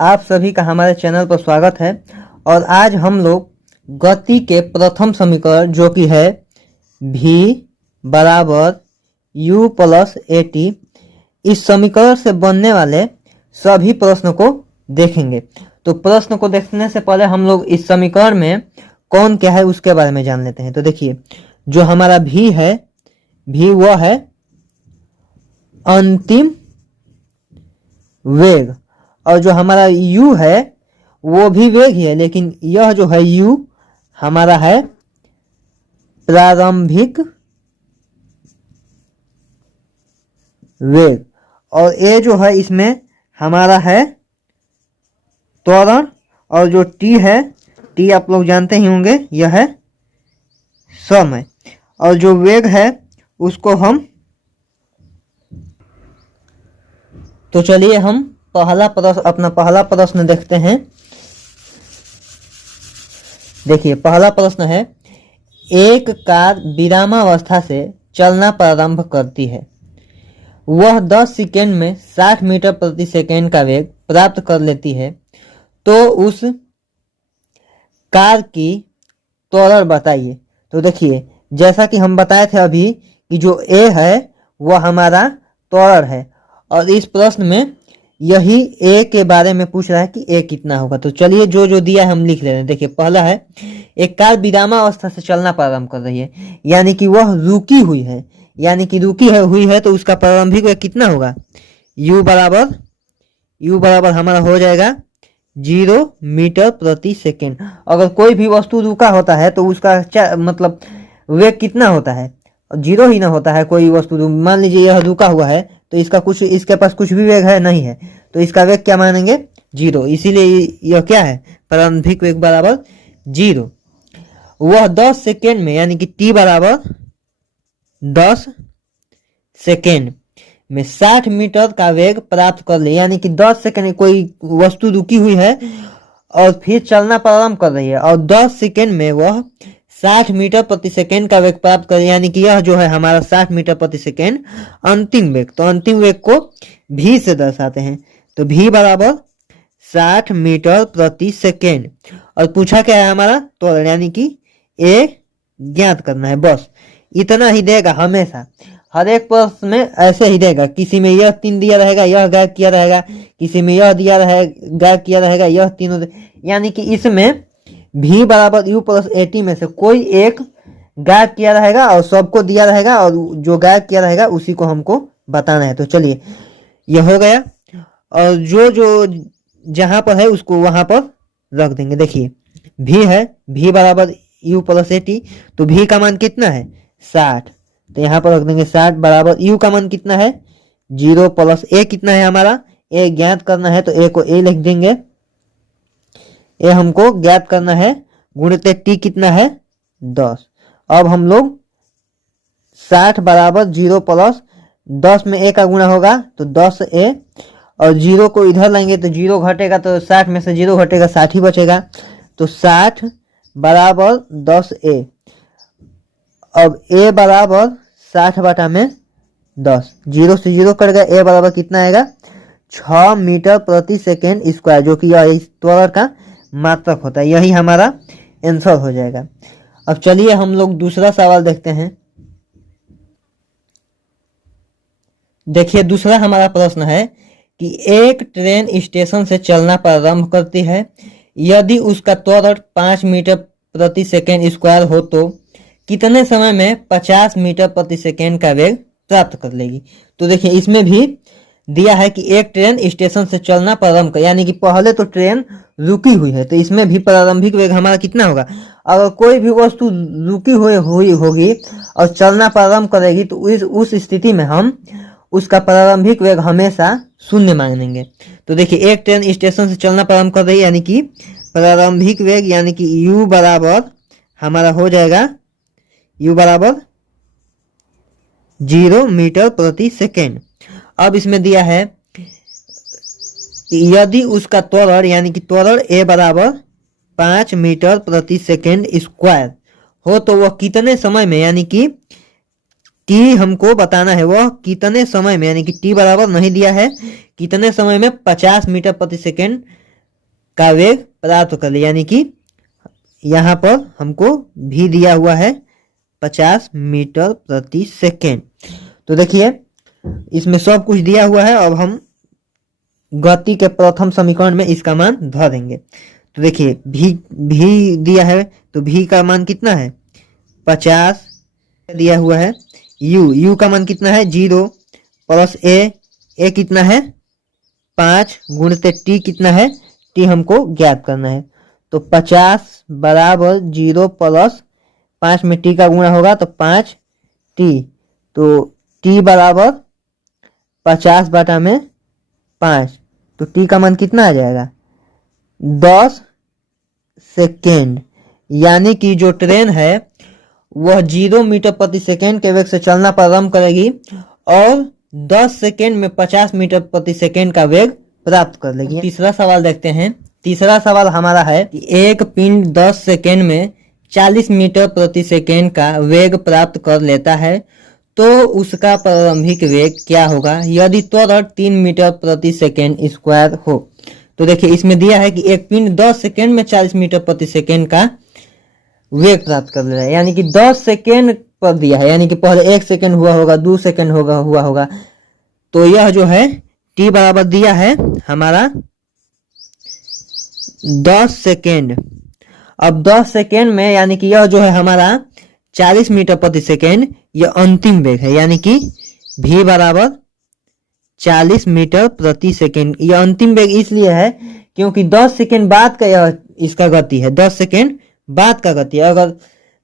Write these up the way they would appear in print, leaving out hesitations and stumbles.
आप सभी का हमारे चैनल पर स्वागत है। और आज हम लोग गति के प्रथम समीकरण जो कि है v बराबर u प्लस AT, इस समीकरण से बनने वाले सभी प्रश्न को देखेंगे। तो प्रश्न को देखने से पहले हम लोग इस समीकरण में कौन क्या है उसके बारे में जान लेते हैं। तो देखिए, जो हमारा v है, v वह है अंतिम वेग, और जो हमारा u है वो भी वेग ही है, लेकिन यह जो है u हमारा है प्रारंभिक वेग, और a जो है इसमें हमारा है त्वरण, और जो t है, t आप लोग जानते ही होंगे, यह है समय, और जो वेग है उसको हम, तो चलिए हम अपना पहला प्रश्न देखते हैं। देखिए, पहला प्रश्न है, एक कार विरामावस्था से चलना प्रारंभ करती है। वह 10 सेकेंड में 60 मीटर प्रति सेकेंड का वेग प्राप्त कर लेती है, तो उस कार की त्वरण बताइए। तो देखिए, जैसा कि हम बताए थे अभी कि जो a है वह हमारा त्वरण है, और इस प्रश्न में यही a के बारे में पूछ रहा है कि a कितना होगा। तो चलिए जो जो दिया है हम लिख ले रहे हैं। देखिए, पहला है, एक कार विरामावस्था से चलना प्रारंभ कर रही है, यानी कि वह रुकी हुई है, हुई है तो उसका प्रारंभिक वेग कितना होगा, u बराबर हमारा हो जाएगा 0 मीटर प्रति सेकेंड। अगर कोई भी वस्तु रुका होता है तो उसका मतलब वेग कितना होता है, 0 ही ना होता है। कोई वस्तु, मान लीजिए यह रुका हुआ है तो इसके पास कुछ भी वेग है नहीं है, तो इसका वेग क्या मानेंगे, 0। इसीलिए यह क्या है, प्रारंभिक वेग बराबर 0। वह 10 सेकेंड में, यानी कि t बराबर 10 सेकेंड में 60 मीटर का वेग प्राप्त कर ले, यानी कि 10 सेकेंड कोई वस्तु रुकी हुई है और फिर चलना प्रारंभ कर रही है, और 10 सेकेंड में वह 60 मीटर प्रति सेकेंड का वेग प्राप्त कर, यानी कि यह जो है हमारा 60 मीटर प्रति सेकेंड अंतिम वेग। तो अंतिम वेग को v से दर्शाते हैं, तो v बराबर 60 मीटर प्रति सेकेंड। और पूछा क्या है हमारा त्वरण, यानी कि a ज्ञात करना है। बस इतना ही देगा, हमेशा हर एक प्रश्न में ऐसे ही देगा। किसी में यह 3 दिया रहेगा, यह गायब किया रहेगा, किसी में यह दिया रहेगा, गायब किया रहेगा, यह तीनों, यानी कि इसमें v बराबर u प्लस AT में से कोई एक गायब किया रहेगा और सबको दिया रहेगा, और जो गायब किया रहेगा उसी को हमको बताना है। तो चलिए, यह हो गया, और जो जो जहां पर है उसको वहां पर रख देंगे। देखिए, v है, v बराबर u प्लस AT, तो v का मान कितना है 60, तो यहाँ पर रख देंगे 60 बराबर u का मान कितना है 0 प्लस a कितना है हमारा, a ज्ञात करना है, तो a को a लिख देंगे, a हमको ज्ञात करना है, गुणित t कितना है 10। अब हम लोग 60 बराबर 0 प्लस 10 में a का गुणा होगा तो 10a, और 0 को इधर लाएंगे तो 0 घटेगा, तो 60 में से 0 घटेगा 60 ही बचेगा, तो 60 बराबर 10a। अब a बराबर 60 बटा में 10, 0 से 0 कट गया, a बराबर कितना आएगा 6 मीटर प्रति सेकेंड स्क्वायर, जो कि यह त्वरण का मात्रक होता है। यही हमारा आंसर हो जाएगा। अब चलिए हम लोग दूसरा सवाल देखते हैं। देखिए, दूसरा हमारा प्रश्न है कि एक ट्रेन स्टेशन से चलना प्रारंभ करती है, यदि उसका त्वरण 5 मीटर प्रति सेकेंड स्क्वायर हो तो कितने समय में 50 मीटर प्रति सेकेंड का वेग प्राप्त कर लेगी। तो देखिए, इसमें भी दिया है कि एक ट्रेन स्टेशन से चलना प्रारंभ कर, यानी कि पहले तो ट्रेन रुकी हुई है, तो इसमें भी प्रारंभिक वेग हमारा कितना होगा। अगर कोई भी वस्तु रुकी हुई होगी और चलना प्रारंभ करेगी, तो उस स्थिति में हम उसका प्रारंभिक वेग हमेशा 0 मानेंगे। तो देखिए, एक ट्रेन स्टेशन से चलना प्रारंभ कर रही है, यानी कि प्रारंभिक वेग, यानी कि u बराबर हमारा हो जाएगा, u बराबर 0 मीटर प्रति सेकेंड। अब इसमें दिया है यदि उसका त्वरण, यानी कि त्वरण a बराबर 5 मीटर प्रति सेकेंड स्क्वायर हो तो वह कितने समय में, यानी कि t हमको बताना है, वह कितने समय में, यानी कि t बराबर नहीं दिया है, कितने समय में 50 मीटर प्रति सेकेंड का वेग प्राप्त कर ले, यानी कि यहाँ पर हमको भी दिया हुआ है 50 मीटर प्रति सेकेंड। तो देखिए इसमें सब कुछ दिया हुआ है। अब हम गति के प्रथम समीकरण में इसका मान धर देंगे। तो देखिए भी दिया है, तो भी का मान कितना है 50 दिया हुआ है। यू का मान कितना है 0 प्लस ए कितना है 5 गुणित टी कितना है, टी हमको ज्ञात करना है। तो 50 बराबर 0 प्लस 5 में टी का गुणा होगा तो 5 टी, तो टी बराबर 50 बटा में 5, तो टी का मान कितना आ जाएगा 10 सेकेंड। यानी कि जो ट्रेन है वह 0 मीटर प्रति सेकेंड के वेग से चलना प्रारंभ करेगी और 10 सेकेंड में 50 मीटर प्रति सेकेंड का वेग प्राप्त कर लेगी। तीसरा सवाल देखते हैं। तीसरा सवाल हमारा है कि एक पिंड 10 सेकेंड में 40 मीटर प्रति सेकेंड का वेग प्राप्त कर लेता है, तो उसका प्रारंभिक वेग क्या होगा यदि त्वरण 3 मीटर प्रति सेकेंड स्क्वायर हो। तो देखिए इसमें दिया है कि एक पिंड 10 सेकेंड में 40 मीटर प्रति सेकेंड का वेग प्राप्त कर ले रहा है, यानी कि 10 सेकेंड पर दिया है, यानी कि पहले 1 सेकेंड हुआ होगा, 2 सेकेंड हुआ होगा। तो यह जो है टी बराबर दिया है हमारा 10 सेकेंड। अब 10 सेकेंड में यानी कि यह जो है हमारा 40 मीटर प्रति सेकेंड, यह अंतिम वेग है, यानी कि v बराबर 40 मीटर प्रति सेकेंड। यह अंतिम वेग इसलिए है क्योंकि 10 सेकेंड बाद का यह इसका गति है, 10 सेकेंड बाद का गति है। अगर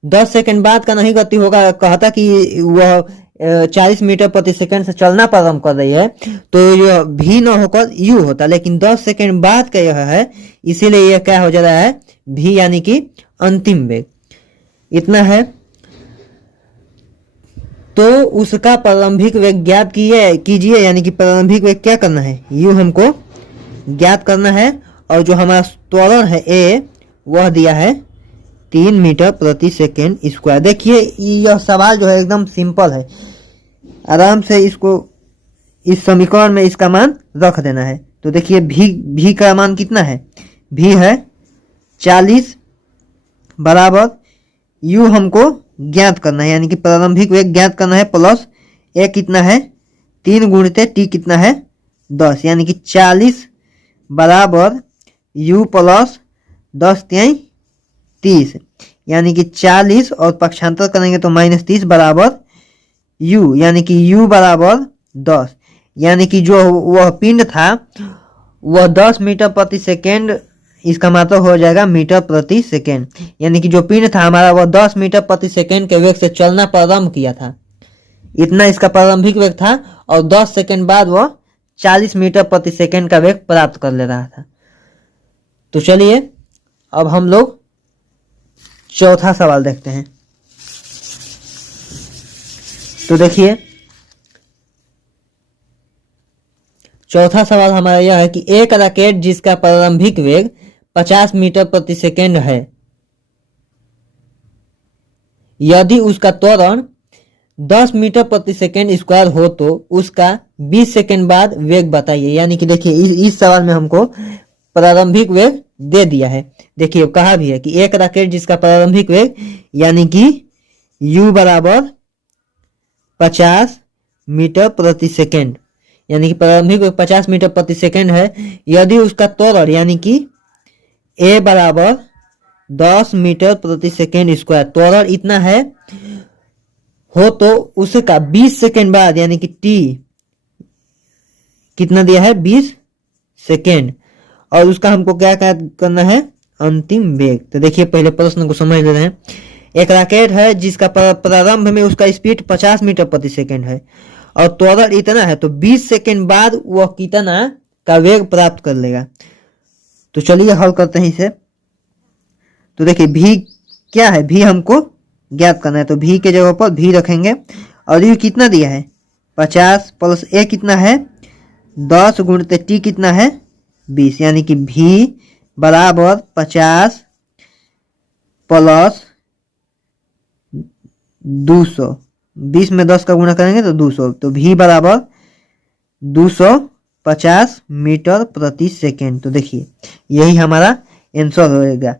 10 सेकेंड बाद का नहीं गति होगा, कहता कि वह 40 मीटर प्रति सेकेंड से चलना प्रारंभ कर रही है, तो यह v न होकर u होता, लेकिन 10 सेकेंड बाद का यह है, इसीलिए यह क्या हो जा रहा है v, यानी कि अंतिम वेग इतना है। तो उसका प्रारंभिक वेग ज्ञात कीजिए, यानी कि प्रारंभिक वेग क्या करना है u हमको ज्ञात करना है, और जो हमारा त्वरण है a वह दिया है 3 मीटर प्रति सेकेंड स्क्वायर। देखिए यह सवाल जो है एकदम सिंपल है, आराम से इसको इस समीकरण में इसका मान रख देना है। तो देखिए भी का मान कितना है, भी है 40 बराबर u हमको ज्ञात करना है, यानी कि प्रारंभिक वेग ज्ञात करना है, प्लस ए कितना है 3 गुणित टी कितना है 10, यानी कि 40 बराबर u प्लस 10 तिहाई 30, यानी कि 40 और पक्षांतर करेंगे तो -30 बराबर u, यानी कि u बराबर 10, यानी कि जो वह पिंड था वह 10 मीटर प्रति सेकेंड, इसका मतलब हो जाएगा मीटर प्रति सेकेंड, यानी कि जो पिंड था हमारा वह 10 मीटर प्रति सेकेंड के वेग से चलना प्रारंभ किया था, इतना इसका प्रारंभिक वेग था, और 10 सेकेंड बाद वह 40 मीटर प्रति सेकेंड का वेग प्राप्त कर ले रहा था। तो चलिए अब हम लोग चौथा सवाल देखते हैं। तो देखिए चौथा सवाल हमारा यह है कि एक रॉकेट जिसका प्रारंभिक वेग 50 मीटर प्रति सेकेंड है, यदि उसका त्वरण 10 मीटर प्रति सेकेंड स्क्वायर हो तो उसका 20 सेकेंड बाद वेग बताइए। यानी कि देखिए इस सवाल में हमको प्रारंभिक वेग दे दिया है। देखिए कहा भी है कि एक रॉकेट जिसका प्रारंभिक वेग यानी कि u बराबर 50 मीटर प्रति सेकेंड, यानी कि प्रारंभिक वेग 50 मीटर प्रति सेकेंड है, यदि उसका त्वरण यानी कि a बराबर 10 मीटर प्रति सेकेंड स्क्वायर, त्वरण इतना है हो तो उसका 20 सेकेंड बाद यानी कि t कितना दिया है 20 सेकेंड, और उसका हमको क्या करना है अंतिम वेग। तो देखिए पहले प्रश्न को समझ ले रहे हैं। एक रॉकेट है जिसका प्रारंभ में उसका स्पीड 50 मीटर प्रति सेकेंड है और त्वरण इतना है, तो 20 सेकेंड बाद वह कितना का वेग प्राप्त कर लेगा। तो चलिए हल करते हैं इसे। तो देखिए v क्या है, v हमको ज्ञात करना है, तो v के जगह पर v रखेंगे, और u कितना दिया है 50 प्लस a कितना है 10 गुणित t कितना है 20, यानी कि v बराबर 50 प्लस 200, 20 में 10 का गुणा करेंगे तो 200, तो v बराबर 200 50 मीटर प्रति सेकेंड। तो देखिए यही हमारा आंसर होएगा।